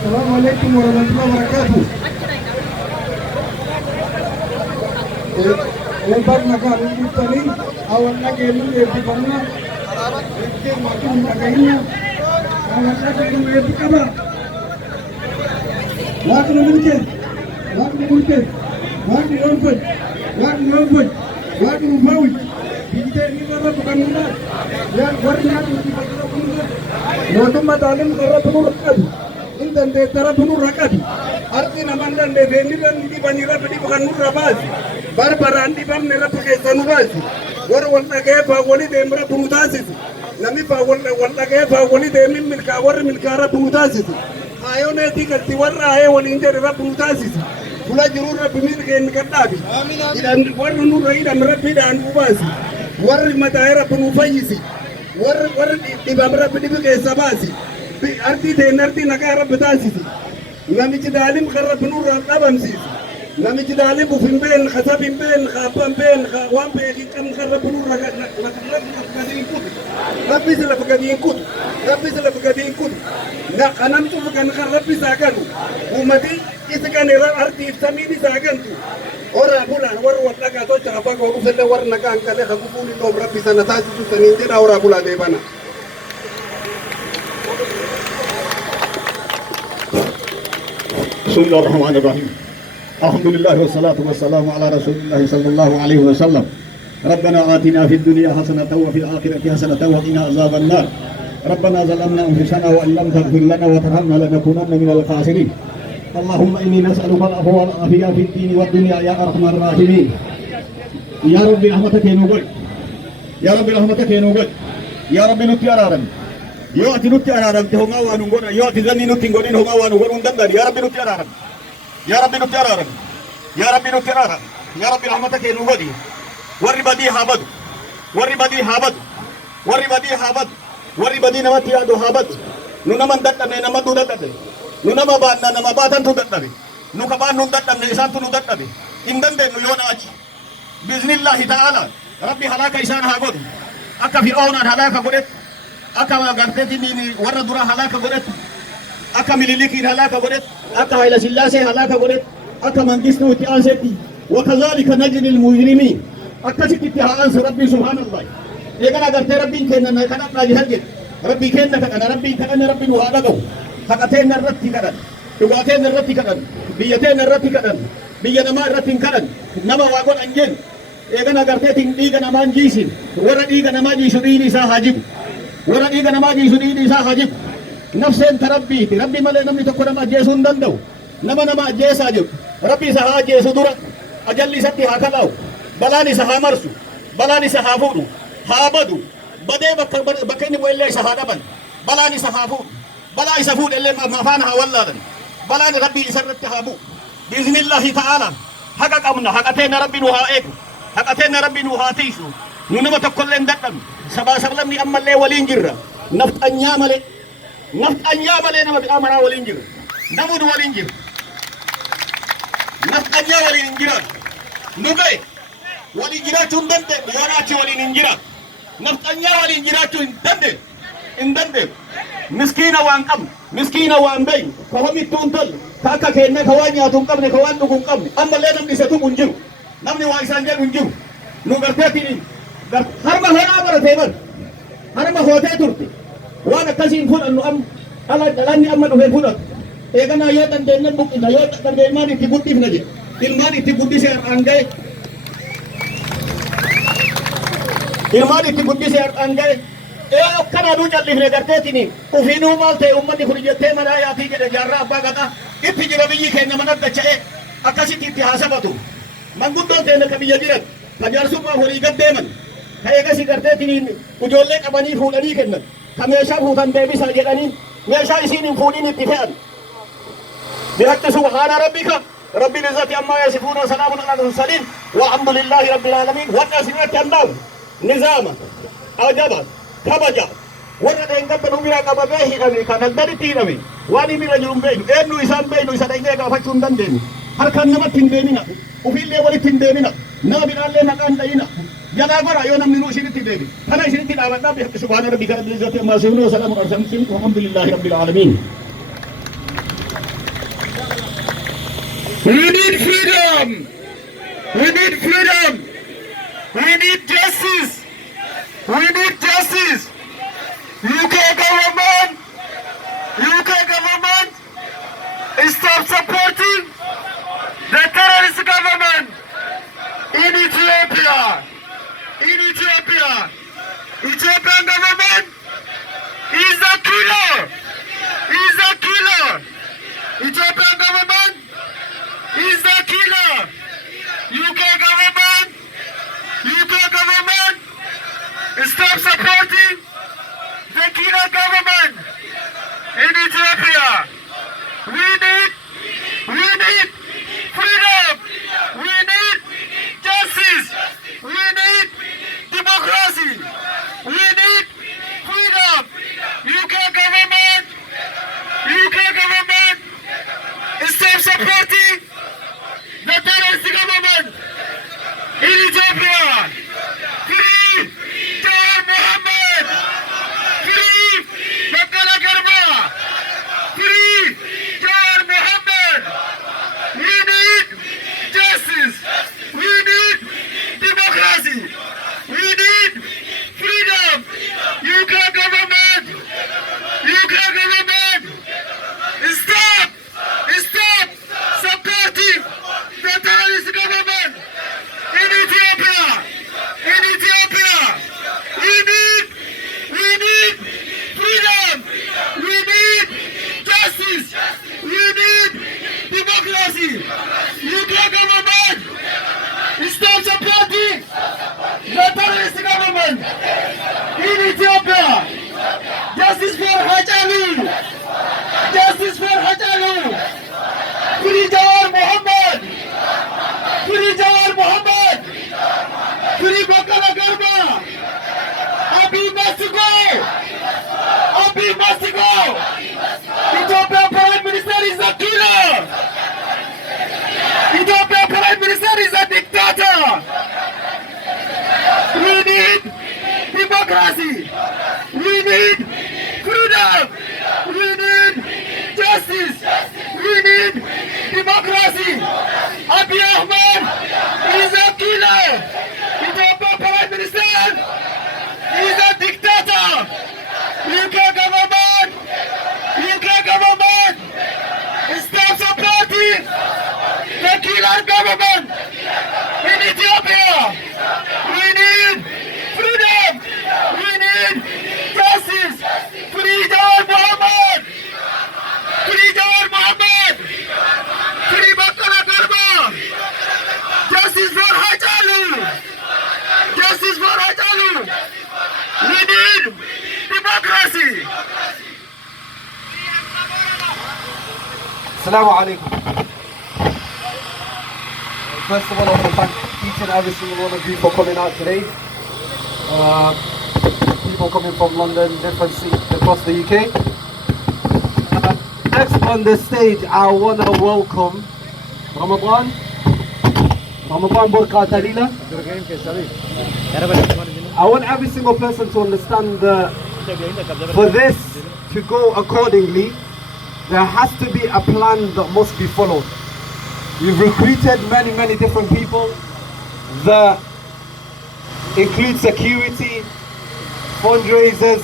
Assalamualaikum warahmatullahi wabarakatuh. Lepas naga ribut tadi, awal lagi ini di mana? Itu makin naganya. Awal lagi ini di mana? Waktu mungkin, waktu mungkin, waktu lompat, waktu lompat, waktu lompat. Kita ini karena bukan mudah. Yang warna itu bukan mudah. Waktu matalim karena penuh rakat. Intan tetara penuh rakat. Arti namandan defendi dan di banira pedi bukan mudah bas. Barbaran di bam nera pakai sanubas. Warna kayak bawali demra pemutasis. Nami warna kayak bawali demin milkara pemutasis. Ayo nanti kerti warna ayo wali injera pemutasis. Pula jurur pemir kain katabi. Dan warna nura ida merapi dan ubas. Warri mataera penufayisi. Warri di babra pedi pakai sabasi. Arti denarti nakara betasisi. Nami cidalim karena penuh rabam sih. Nami cidalim bufin ben, khasabin ben, khapam ben, khawam ben, ikan karena penuh ragat ikut. Tapi sila pagadi ikut. Tapi sila pagadi ikut. Nak kanan tu bukan karena pisakan. Umati isikan era arti sami pisakan tu. Orang bulan war naga tu cakap kau usah war naga angkatnya aku pun itu berapa sana tas tu senintir orang bulan di mana. Bismillahirrahmanirrahim. Alhamdulillah wassalatu wassalamu ala Rasulillah sallallahu alaihi wasallam. Rabbana atina fid dunya hasanatan wa fil akhirati hasanatan wa qina azaban nar. Rabbana zalamna anfusana wa in lam taghfir lana wa tarhamna lanakunanna minal khasirin. Allahumma inni nas'aluka al-afwa wal afiyata fid dini wad dunya ya arhamar rahimin. Ya Rabbi rahmataka nugul. Ya Rabbi rahmataka nugul. Ya Rabbi nuti araran. Yo ati nuti araran te honga wanu ngona yo ati zanni nuti ngonin honga wanu ngona undan dari ya Rabbi nuti araran. Ya Rabbi nuti araran. Ya Rabbi nuti araran. Ya Rabbi rahmataka nugul. Warri badi habad. Warri badi habad. Warri badi habad. Warri badi namati ado habad. Nu naman datta ne namadu datta. Nu nama ban na nama batan tu datta. Nu kaban nu datta ne isan tu nu datta. Indan de nu yona aji. Biiznillah ta'ala. Rabbi halaka isan hagod. Akka fir'auna halaka godet. Akka garteti ni warra dura halaka godet. Akka mililiki halaka godet. Akka hayla sillase halaka godet. Akka mangistu ti anseti. Wa kadhalika najzi al-mujrimin. Akka sitti ha'an rabbi subhanallah. Egana garte rabbi kenna na kana qaji halget. Rabbi kenna kana rabbi nu hadago. Hakaten irratti kadan. Dugaten irratti kadan. Biyaten irratti kadan. Biyya nama irratti kadan. Nama wagon anjen. Egana garte tin diga nama jisin. Warra diga nama jisu dini sa hajib. Warra diga nama jisu dini sa hajib. Nafsen tarabbi, rabbi male namni tokko nama jeesu dandau. Nama jeesa jib. Rabbi sa jeesu dura. Ajalli satti hakalau. Balani sa hamarsu. Balani sa hafudu. Habadu. Bade bakka inni bu'elle sa hadaban. Balani sa hafudu. Balaa isa fuudhellee mafaan haa wallaalan. Balaan rabbii isarratti haa bu'u. Biiznillahi ta'ala. Haqa qabna. Haqateenna rabbi nu haa eegu. Haqateenna rabbi nu haa tiisu. Nu nama tokkollee hin dadhabne. Sabaa sablamni ammallee waliin jirra. Nafxanyaa malee. Nafxanyaa malee nama biraa maraa waliin jirra. Namuun waliin jirra. Nafxanyaa waliin hin jiraatu. Nu ga'e. Waliin jiraachuu hin dandeenye. Yoo naachi waliin hin jiraatu. Nafxanyaa waliin jiraachuu hin dandeenye. Hin dandeenye. Miskiina waan qabne, miskiina waan beeyne, ka homittuu hin tolle, ka akka keenya ka waan nyaatu hin qabne, ka waan dhugu hin qabne, ammallee namni isa tuqu hin jiru. Namni waa isaan jedhu hin jiru. Nu garteetiin harma horaa baratee bar. Harma hootee turte. Waan akkasiin fudhannu dhalanni amma dhufee fudhatu. Eeganaa yoo dandeenye buqqina, yoo dandeenyaan itti guddifna jedhe. Ilmaan itti guddisee har'aan ga'e. Ilmaan itti guddisee har'aan ga'e. Kana adu jallifne garteetini ufiinuu maal ta'e ummanni kun jettee manaa yaatii jedhe jaarraa abbaa gadaa itti jira biyyi keenya mana dacha'e akkasitti itti haasabatu manguddoon teenya ka biyya jiran ka jaarsummaa horii gaddeeman ka eegasi garteetiniin ijoollee qabanii fuudhanii kennan ka meeshaa fuutan deebisaa jedhanii meeshaa isiin hin fuudhin itti fe'an bihaqqi subhaana rabbika rabbil izzati ammaa yasifuuna salaamun alal mursaliin walhamdulillahi rabbil aalamiin wanni asirratti handaawu nizaama ajaba kabaja warra deengadda nu bira qabamee hidhame kan addanitti hidhame waan bira jiru hin beeknu eenyu isaan beeknu isa dhaqnee gaafachuu hin dandeenyu harkaan namatti hin deemina ufiillee walitti hin deemina نابي قال لي مكان دينا جلا قرا يوم من نوشين تدري أنا شين تدعونا بحق سبحان ربك رب العزة عما يصفون وسلام على المرسلين والحمد لله رب العالمين. We need freedom. We need freedom. We need justice. We need justice. UK government. UK government. Stop supporting the terrorist government in Ethiopia. In Ethiopia. Ethiopian government is a killer. Is a killer. Ethiopian government is the killer. UK government. UK government. Stop supporting the killer government in Ethiopia. We need freedom. We need justice. We need democracy. We need freedom. UK government. UK government. Stop supporting the terrorist government in Ethiopia. Free Jar Mohammed. Free Bakala Garba. Free Jar Mohammed. We need justice. We need democracy. We need freedom. UK government. UK government. Stop supporting the terrorist government in Ethiopia. In Ethiopia. We need freedom. We need justice. We need democracy. UK government. Stop supporting the terrorist government in Ethiopia. Justice for Haacaaluu. Justice for Haacaaluu. Free Jar Mohammed. Free Jar Mohammed. Free Bakala Garba. Abiy must go. Abiy must go. Ethiopia Prime Minister is a killer. Ethiopia Prime Minister is a dictator. We need democracy. We need freedom. We need justice. We need democracy. Abiy Ahmed is a killer. Ethiopia Prime Minister is a dictator. UK government. UK government. Stop supporting the killer government in Ethiopia. We need freedom. We need justice. Free Jar Mohammed. Free Jar Mohammed. Free Bakala Garba. Justice for Haacaaluu. Justice for Haacaaluu. We need democracy. Assalamu alaikum. First of all, I want to thank each and every single one of you for coming out today. People coming from London, different cities across the UK. Next on the stage, I want to welcome Ramadan Burqa Talila. I want every single person to understand that for this to go accordingly, there has to be a plan that must be followed. We've recruited many different people that include security, fundraisers,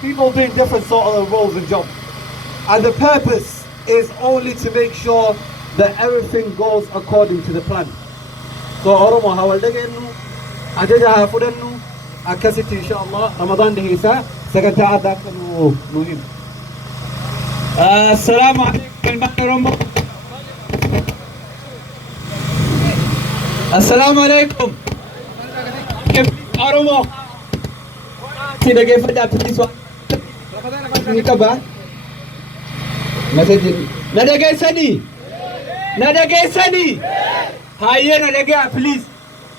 people doing different sort of roles and jobs. And the purpose is only to make sure that everything goes according to the plan. So Oromoo hawaldagenu, ajaja hafudannu, akkasitti inshallah Ramadan dhihisa sagantaa addaa akka nu himu. Assalamu alaikum Oromoo. Assalamu alaikum. Oromoo. Si dhaggeeffadhaa please waan ni qaba. Message na dhageessanii hayyee na dhagaa please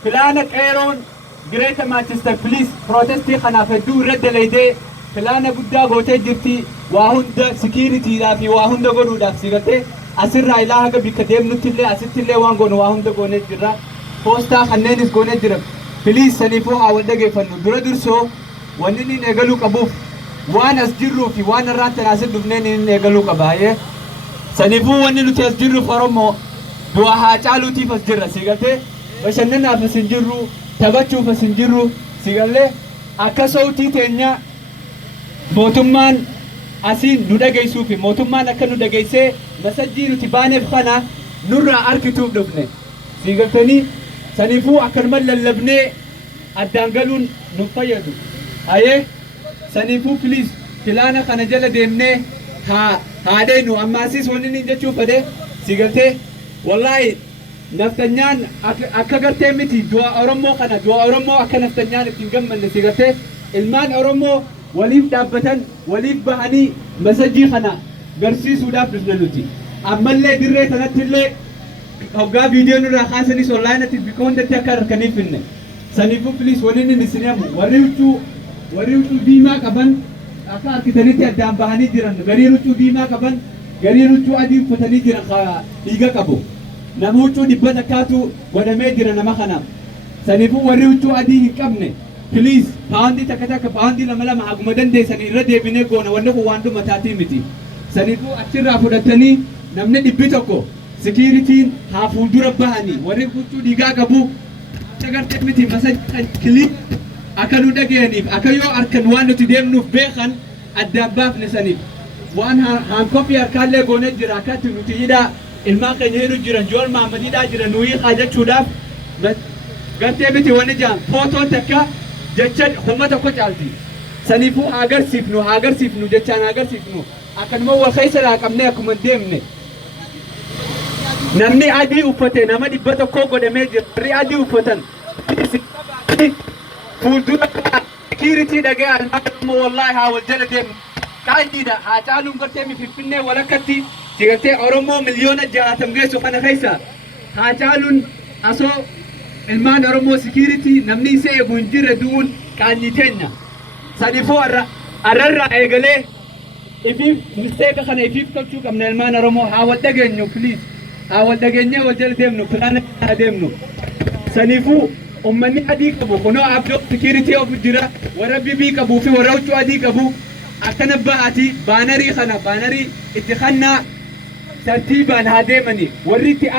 pilaana qeeroon Greater Manchester please protestii kanaaf hedduu irra dalaydee pilaana guddaa gootee jirti waa hunda securityidhaaf waa hunda godhuudhaaf sigatee asirraa ilaa haga bikka deemnutti illee asitti illee waan goonu waa hunda goonee jirra poostaa kanneenis goonee jira. Please saniifuu haa wal dhageeffannu. Dura dursoo wanni inni eegaluu qabuuf waan as jirruu fi waan irraan tanaasir dhufneen inni eegaluu qaba. Saniifuu wanni nuti as jirruuf Oromoo du'a Haacaaluutiif as jirra. Sigaltee bashannanaaf as hin jirru, taphachuuf as hin jirru. Sigallee akka sautii teenya mootummaan asiin nu dhageessuu fi mootummaan akka nu dhageessee masajjii nuti baaneef kana nurraa arkituuf dhufne. Sigaltanii saniifuu akkanuma lallabnee addaan galuun nu fayyadu. Saniifuu please filaana kana jala deemnee haadheenu ammaasis wanni inni jechuu fedhe. Sigaltee wallaahi naftanyaan akka gartee miti du'a Oromoo kana du'a Oromoo akka naftanyaan ittiin gammanne. Sigaltee ilmaan Oromoo waliif dhaabbatan waliif bahanii masajjii kana garsiisuudhaaf dhufne nuti. Ammallee dirree kanattillee hoggaa viidiyoon irraa kaasanis onlaayinatti bika hundatti akka harkaniif finne. Saniifuu please wanni inni isin himu warri huccuu diimaa qaban akka harkitanitti addaan bahanii jiran, gariin huccuu diimaa qaban gariin huccuu adii uffatanii jiran dhiiga qabu. Nama huccuu dhibba takkaatu godhamee jira nama kanaaf. Saniifuu warri huccuu adii hin qabne please paawundii takka paawundii lama haguma dandeessanii irra deebinee goona. Wanni kun waan dhumataatii miti. Saniifuu achirraa fudhatanii namni dhibbi tokko security'n haa fuuldura bahanii warri huccuu dhiigaa qabu agartee miti masajjii kilii akka nu dhaga'aniif akka yoo harkan waan nuti deemnuuf beekan addaan baafne saniif waan haankoppii harkaallee goonee jira akkatti nuti hidhaa ilmaan keenya hidhu jiran Jool Mahammadiidhaa jiran nuyi jechuudhaaf gartee miti wanni jaan footoon takka jecha humna tokko caalti. Saniifuu haa agarsiifnu jechaan haa agarsiifnu akkanuma wal keessa laaqamnee akkuma deemne. Namni adii uffate nama dhibba tokko godhamee jira. Warri adii uffatan fuuldura security dhagee almaa wallaahi haa wal jala deemnu. Qaanjiidha Haacaaluun gartee Finfinnee walakkatti sigaltee Oromoo miliyoona 60 geessu kana keessa Haacaaluun asoo ilmaan Oromoo security namni isa eegu hin jirre du'uun qaanyi teenya. Saniifuu arrarraa eegalee ifiif misteeka kana ifiif tolchuu qabna ilmaan Oromoo haa wal dhageenyu please. Haa wal dhageenyee wal jala deemnu filaana deemnu. Saniifuu ummanni adii qabu kunoo abdoo security of jira warra bibii qabuu fi warra huccuu adii qabu akkana ba'aati baanarii kana baanarii itti kannaa tartiibaan haa deemanii warri itti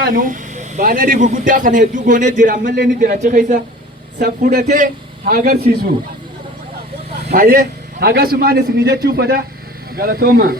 aanu baanarii gurguddaa kana hedduu goonee jira ammallee ni jira achi keessa fudhatee haa agarsiisu. Hagasumaanis ni jechuu fada galatooma.